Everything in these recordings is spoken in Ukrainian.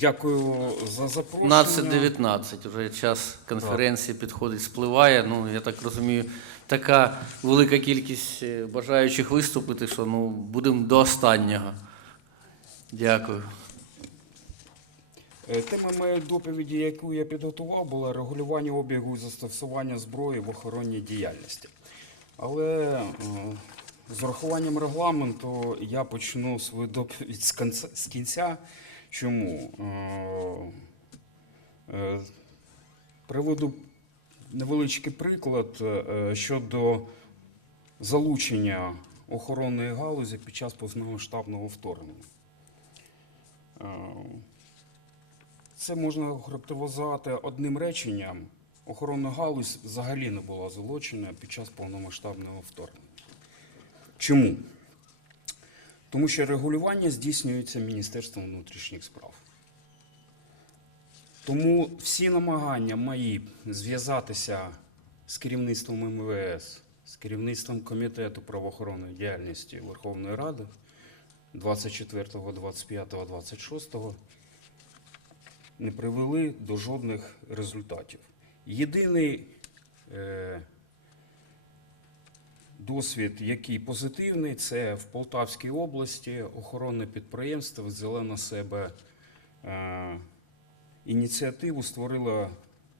Дякую за запрошення. 15-19, вже час конференції підходить, спливає. Ну, я так розумію, така велика кількість е, бажаючих виступити, що ну, будемо до останнього. Дякую. Е, Тема моєї доповіді, яку я підготував, була регулювання обігу і застосування зброї в охоронній діяльності. Але е, з урахуванням регламенту я почну свою доповідь з кінця. Чому? Е, е, Приведу невеличкий приклад е, щодо залучення охоронної галузі під час повномасштабного вторгнення. Це можна охарактеризувати одним реченням. Охоронна галузь взагалі не була залучена під час повномасштабного вторгнення. Чому? Тому що регулювання здійснюється Міністерством внутрішніх справ. Тому всі намагання мої зв'язатися з керівництвом МВС, з керівництвом Комітету правоохоронної діяльності Верховної Ради 24, 25, 26 не привели до жодних результатів. Єдиний е, досвід, який позитивний, це в Полтавській області охоронне підприємство взяло на себе е, ініціативу, створило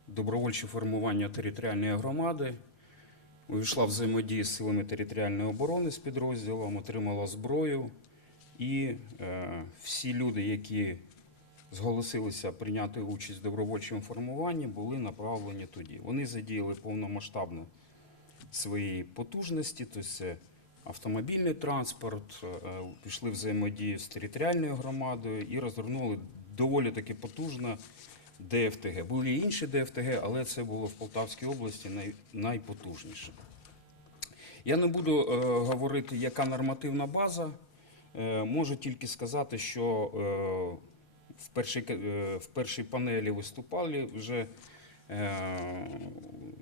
добровольче формування територіальної громади, увійшла взаємодію з силами територіальної оборони з підрозділом, отримала зброю, і е, всі люди, які зголосилися прийняти участь в добровольчому формуванні, були направлені тоді. Вони задіяли повномасштабно свої потужності, тобто автомобільний транспорт, е, пішли взаємодію з територіальною громадою і розгорнули доволі таки потужно ДФТГ. Були і інші ДФТГ, але це було в Полтавській області най, найпотужніше. Я не буду е, говорити, яка нормативна база. Е, можу тільки сказати, що е, в, першій, е, в першій панелі виступали вже, е,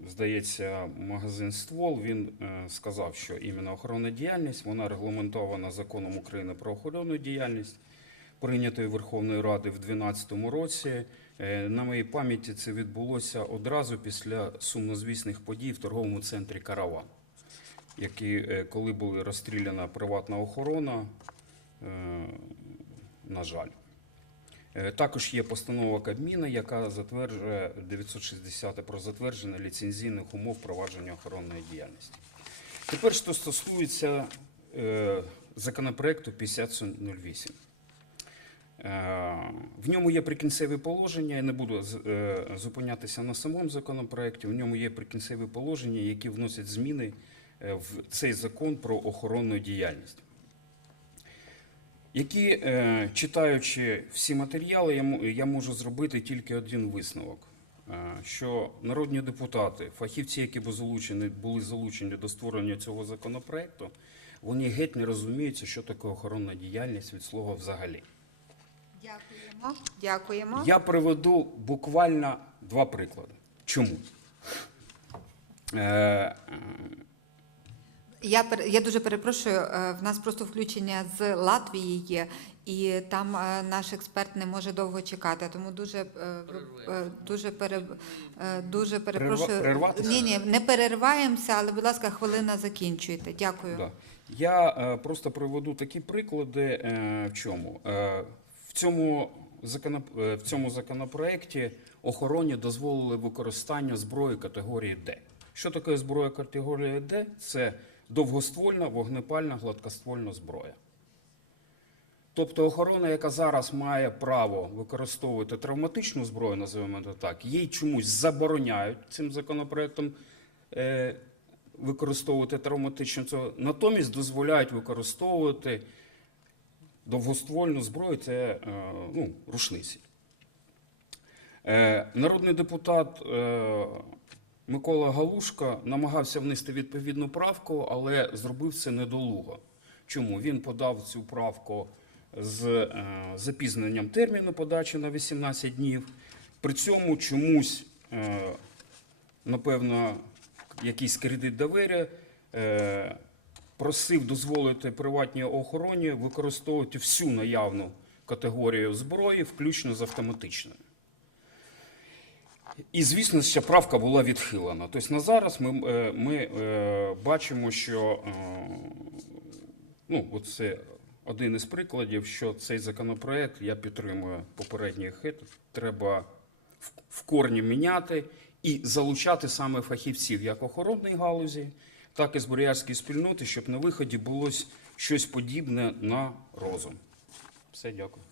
здається, магазин ствол. Він е, сказав, що іменно охоронна діяльність вона регламентована законом України про охоронну діяльність, прийнятою Верховною Радою в 2012 році. Е, На моїй пам'яті це відбулося одразу після сумнозвісних подій в торговому центрі Караван, які, е, коли була розстріляна приватна охорона, е, на жаль. Е, Також є постанова Кабміна, яка затверджує 960 про затвердження ліцензійних умов провадження охоронної діяльності. Тепер, що стосується е, законопроекту 5008. Е, В ньому є прикінцеві положення. Я не буду зупинятися на самому законопроекті. В ньому є прикінцеві положення, які вносять зміни в цей закон про охоронну діяльність. Які, е, читаючи всі матеріали, я, можу зробити тільки один висновок: е, що народні депутати, фахівці, які були залучені, були залучені до створення цього законопроекту, вони геть не розуміють, що таке охоронна діяльність від слова взагалі. Дякуємо. Дякуємо. Я приведу буквально два приклади. Чому? Е, е, Я пер- я дуже перепрошую. е, В нас просто включення з Латвії є, і там е, наш експерт не може довго чекати. Тому дуже е, дуже пере, дуже перепрошую. Ні, ні, не перериваємося, але будь ласка, хвилина закінчуйте. Дякую. Да. Я е, просто приведу такі приклади. Е, в чому? Е, в, цьому законоп... в цьому законопроекті охороні дозволили використання зброї категорії Д. Що таке зброя категорії Д? Це довгоствольна, вогнепальна, гладкоствольна зброя. Тобто охорона, яка зараз має право використовувати травматичну зброю, називаємо це так, їй чомусь забороняють цим законопроектом е, використовувати травматичну цю, натомість дозволяють використовувати довгоствольну зброю, це е, ну, рушниці. Е, Народний депутат Микола Галушка намагався внести відповідну правку, але зробив це недолуго. Чому? Він подав цю правку з е, запізненням терміну подачі на 18 днів. При цьому чомусь, е, напевно, якийсь кредит довір'я е, просив дозволити приватній охороні використовувати всю наявну категорію зброї, включно з автоматичною. І, звісно, ця правка була відхилена. Тобто на зараз ми, е, ми е, бачимо, що е, ну, це один із прикладів, що цей законопроект я підтримую попередній хит. Треба в- корні міняти і залучати саме фахівців як охоронної галузі, так і зброярської спільноти, щоб на виході було щось подібне на розум. Все, дякую.